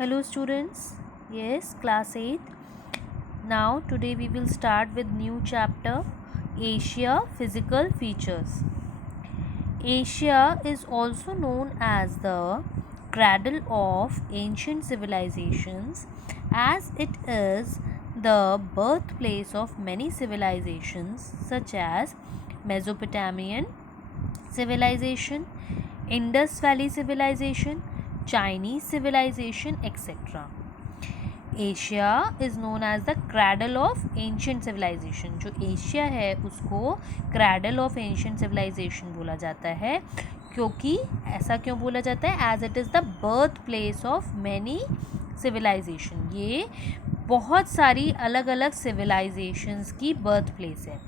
Hello students. Yes, class 8. Now today we will start with new chapter Asia physical features. Asia is also known as the cradle of ancient civilizations as it is the birthplace of many civilizations such as Mesopotamian civilization, Indus Valley civilization, Chinese civilization, etc. Asia is known as the cradle of ancient civilization. जो Asia है उसको cradle of ancient civilisation बोला जाता है। क्योंकि ऐसा क्यों बोला जाता है? As it is the birth place of many civilization. ये बहुत सारी अलग अलग सिविलाइजेशंस की बर्थ प्लेस है।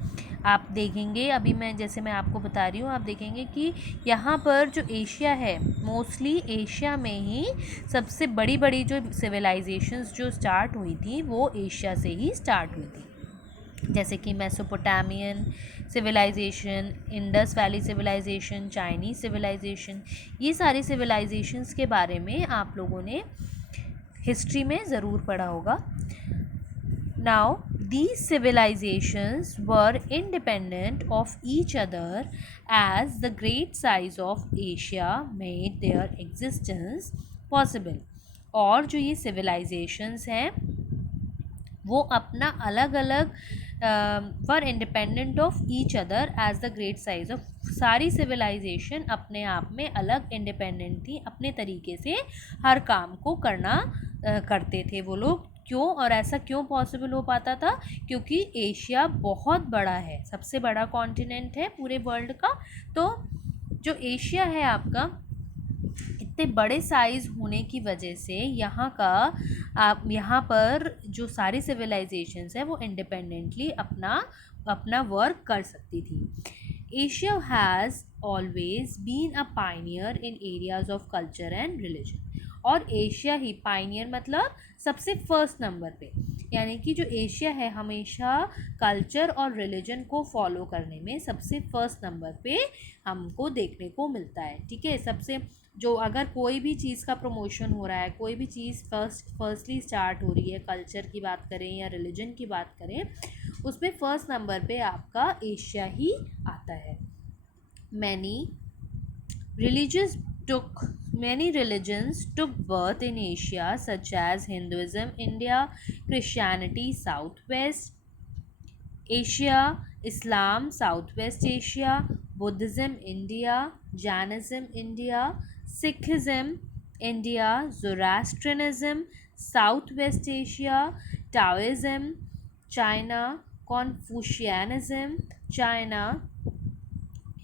आप देखेंगे, अभी मैं आपको बता रही हूँ, आप देखेंगे कि यहाँ पर जो एशिया है, मोस्टली एशिया में ही सबसे बड़ी बड़ी जो सिविलाइजेशंस जो स्टार्ट हुई थी वो एशिया से ही स्टार्ट हुई थी। जैसे कि Mesopotamian civilization, Indus valley civilization, Chinese civilization, ये सारी सिविलाइजेशंस के बारे में आप लोगों ने हिस्ट्री में ज़रूर पढ़ा होगा। Now, these civilizations were independent of each other as the great size of Asia made their existence possible. और जो ये civilizations हैं वो अपना अलग अलग were independent of each other as the great size of. सारी सिविलाइजेशन अपने आप में अलग इंडिपेंडेंट थी, अपने तरीके से हर काम को करते थे वो लोग। क्यों और ऐसा क्यों पॉसिबल हो पाता था? क्योंकि एशिया बहुत बड़ा है, सबसे बड़ा कॉन्टिनेंट है पूरे वर्ल्ड का। तो जो एशिया है आपका, इतने बड़े साइज़ होने की वजह से यहाँ पर जो सारी सिविलाइजेशंस है वो इंडिपेंडेंटली अपना वर्क कर सकती थी। Asia has always been a pioneer in areas of culture and religion. और एशिया ही पायनियर मतलब सबसे फर्स्ट नंबर पे, यानी कि जो एशिया है हमेशा कल्चर और रिलीजन को फॉलो करने में सबसे फर्स्ट नंबर पे हमको देखने को मिलता है। ठीक है, सबसे जो अगर कोई भी चीज़ का प्रमोशन हो रहा है, कोई भी चीज़ फर्स्टली स्टार्ट हो रही है, कल्चर की बात करें या रिलीजन की बात करें, उसमें फर्स्ट नंबर पे आपका एशिया ही आता है। Many religious took Many religions took birth in Asia, such as Hinduism India, Christianity Southwest Asia, Islam Southwest Asia, Buddhism India, Jainism India, Sikhism India, Zoroastrianism Southwest Asia, Taoism China, Confucianism China,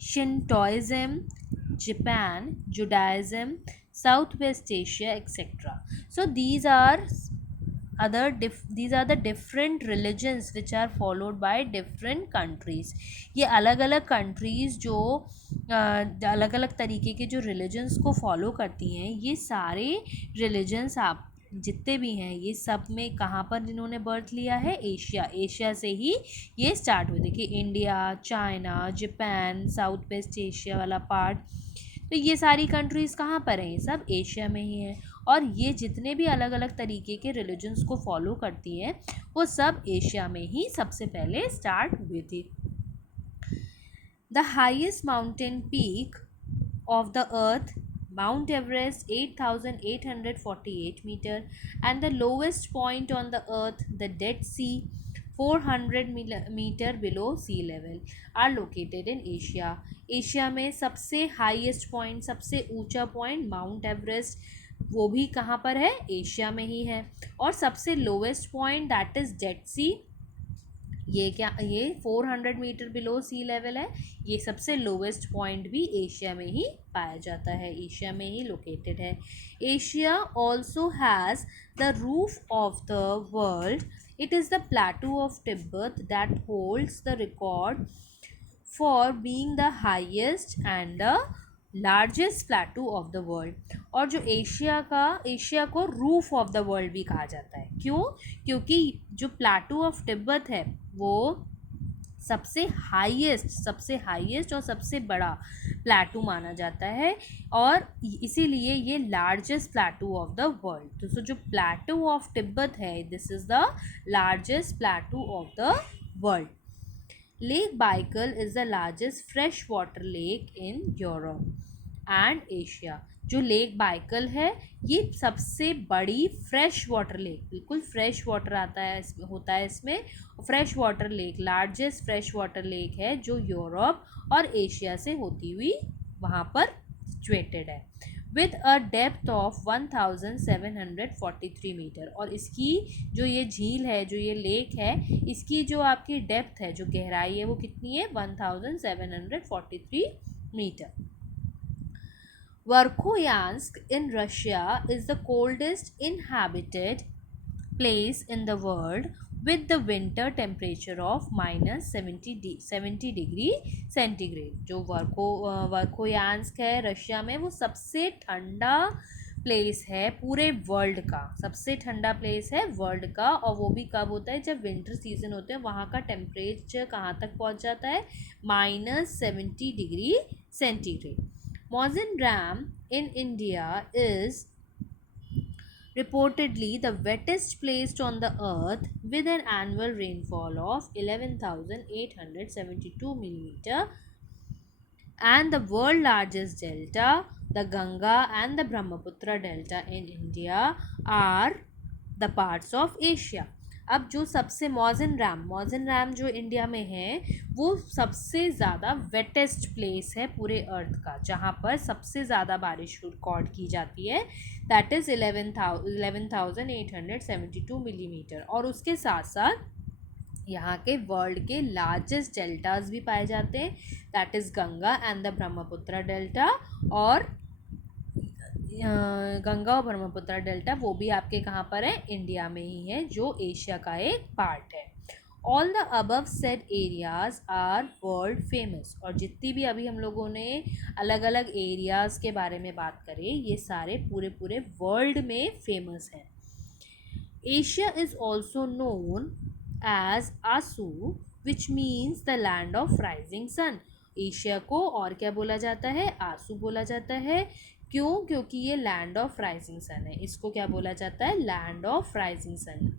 Shintoism Japan, Judaism, Southwest Asia, etc. So these are the different religions which are followed by different countries. ये अलग अलग countries जो अलग अलग तरीके के जो religions को follow करती हैं, ये सारे religions आप जितने भी हैं ये सब में कहाँ पर इन्होंने बर्थ लिया है? एशिया से ही ये स्टार्ट हुए। देखिए, India, China, Japan, south west Asia वाला पार्ट, तो ये सारी कंट्रीज़ कहाँ पर हैं? ये सब एशिया में ही हैं। और ये जितने भी अलग अलग तरीके के रिलीजन्स को फॉलो करती हैं वो सब एशिया में ही सबसे पहले स्टार्ट हुए थे। The highest mountain peak of the earth, Mount Everest 8,848 meter, and the lowest point on the earth, the Dead Sea 400 meter below sea level, are located in Asia. Asia में सबसे highest point, सबसे ऊंचा point mount Everest, वो भी कहाँ पर है? Asia में ही है। और सबसे lowest point that is Dead Sea, ये 400 मीटर बिलो सी लेवल है। ये सबसे लोवेस्ट पॉइंट भी एशिया में ही पाया जाता है, एशिया में ही लोकेटेड है। Asia also has the roof of the world. It is the प्लेटू of Tibet that holds the record for being the highest and the largest प्लेटू of the world. और जो Asia को रूफ ऑफ द वर्ल्ड भी कहा जाता है। क्यों? क्योंकि जो प्लेटू ऑफ तिब्बत है वो सबसे हाईएस्ट और सबसे बड़ा प्लेटू माना जाता है, और इसीलिए ये लार्जेस्ट प्लेटू ऑफ द वर्ल्ड। तो जो प्लेटू ऑफ तिब्बत है, this is the largest प्लेटू of the world. Lake Baikal is the largest fresh water lake in Europe and Asia. जो लेक बाइकल है ये सबसे बड़ी फ्रेश वाटर लेक, बिल्कुल फ्रेश वाटर आता है होता है इसमें, fresh water lake, largest fresh water lake है जो यूरोप और एशिया से होती हुई वहाँ पर सिचुएटेड है, with a depth of 1743 metre. और इसकी जो ये झील है, जो ये लेक है, इसकी जो आपकी डेप्थ है, जो गहराई है, वो कितनी है? 1743 metre. Verkhoyansk in Russia is the coldest inhabited place in the world with the winter temperature of -70 degree centigrade. जो वर्खोयांस्क है रशिया में, वो सबसे ठंडा प्लेस है पूरे वर्ल्ड का, सबसे ठंडा प्लेस है वर्ल्ड का। और वो भी कब होता है? जब विंटर सीजन होते हैं। वहाँ का टेम्परेचर कहाँ तक पहुँच जाता है? -70 degree centigrade. Mozanram in India is reportedly the wettest place on the earth with an annual rainfall of 11,872 millimeter, and the world largest delta, the Ganga and the Brahmaputra delta in India, are the parts of Asia. अब जो सबसे मॉजन RAM जो India में है, वो सबसे ज़्यादा wettest place है पूरे अर्थ का, जहाँ पर सबसे ज़्यादा बारिश रिकॉर्ड की जाती है, दैट इज़ 11,872 मिलीमीटर। और उसके साथ साथ यहाँ के वर्ल्ड के लार्जेस्ट डेल्टाज भी पाए जाते हैं, that is Ganga and the Brahmaputra delta. और गंगा और ब्रह्मपुत्र डेल्टा वो भी आपके कहाँ पर है? इंडिया में ही है, जो एशिया का एक पार्ट है। All the above said areas are world famous. और जितनी भी अभी हम लोगों ने अलग अलग एरियाज़ के बारे में बात करी, ये सारे पूरे पूरे वर्ल्ड में फेमस हैं। Asia is also known as Asu which means the land of rising sun. Asia को और क्या बोला जाता है? आसू बोला जाता है। क्यों? क्योंकि ये लैंड ऑफ राइजिंग सन है। इसको क्या बोला जाता है? Land of rising sun.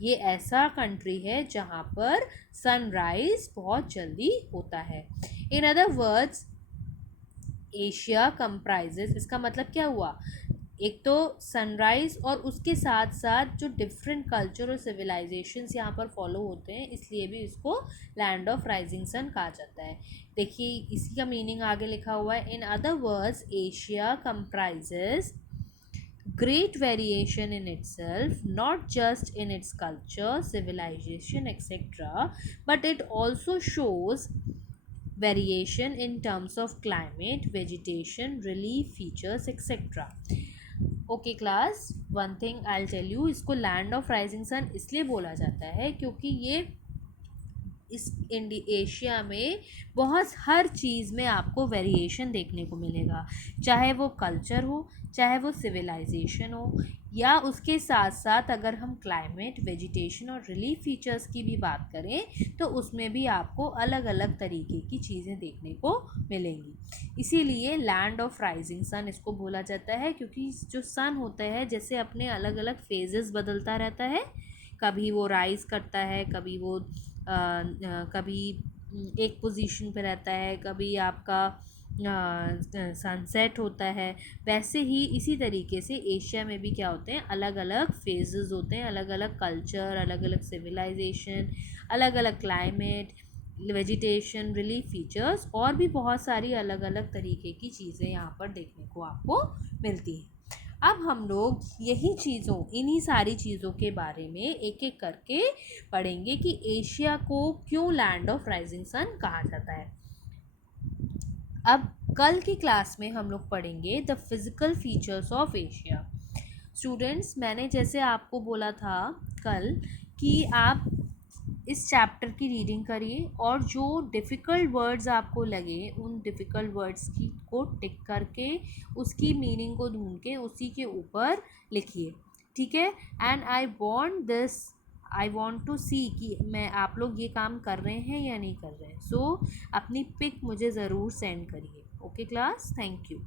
ये ऐसा कंट्री है जहाँ पर सनराइज बहुत जल्दी होता है। In other words, Asia comprises, इसका मतलब क्या हुआ? एक तो सनराइज़ और उसके साथ साथ जो डिफरेंट कल्चर और सिविलाइजेशंस यहाँ पर फॉलो होते हैं, इसलिए भी इसको लैंड ऑफ राइजिंग सन कहा जाता है। देखिए इसी का मीनिंग आगे लिखा हुआ है। In other words, Asia comprises great variation in itself, not just in its culture, civilization, etc., but it also shows variation in terms of climate, vegetation, relief features, etc. Okay class, one thing I tell you, इसको land of rising sun इसलिए बोला जाता है क्योंकि ये इस Asia में बहुत हर चीज़ में आपको वेरिएशन देखने को मिलेगा, चाहे वो कल्चर हो, चाहे वो सिविलाइजेशन हो, या उसके साथ साथ अगर हम क्लाइमेट, वेजिटेशन और रिलीफ फीचर्स की भी बात करें तो उसमें भी आपको अलग अलग तरीके की चीज़ें देखने को मिलेंगी। इसीलिए लैंड ऑफ राइजिंग सन इसको बोला जाता है, क्योंकि जो सन होता है जैसे अपने अलग अलग फेजेस बदलता रहता है, कभी वो राइज़ करता है, कभी वो कभी एक पोजीशन पे रहता है, कभी आपका सनसेट होता है। वैसे ही इसी तरीके से एशिया में भी क्या होते हैं? अलग अलग फेजेस होते हैं, अलग अलग कल्चर, अलग अलग सिविलाइजेशन, अलग अलग क्लाइमेट, वेजिटेशन, रिलीफ फीचर्स और भी बहुत सारी अलग अलग तरीके की चीज़ें यहाँ पर देखने को आपको मिलती हैं। अब हम लोग इन्हीं सारी चीज़ों के बारे में एक एक करके पढ़ेंगे कि एशिया को क्यों लैंड ऑफ राइजिंग सन कहा जाता है। अब कल की क्लास में हम लोग पढ़ेंगे the physical features of Asia. Students, मैंने जैसे आपको बोला था कल कि आप इस चैप्टर की रीडिंग करिए और जो डिफ़िकल्ट वर्ड्स आपको लगे उन डिफ़िकल्ट वर्ड्स को टिक करके उसकी मीनिंग को ढूंढ के उसी के ऊपर लिखिए, ठीक है। And I want this I want to see कि मैं आप लोग ये काम कर रहे हैं या नहीं कर रहे हैं. सो अपनी पिक मुझे ज़रूर सेंड करिए. Okay class, thank you.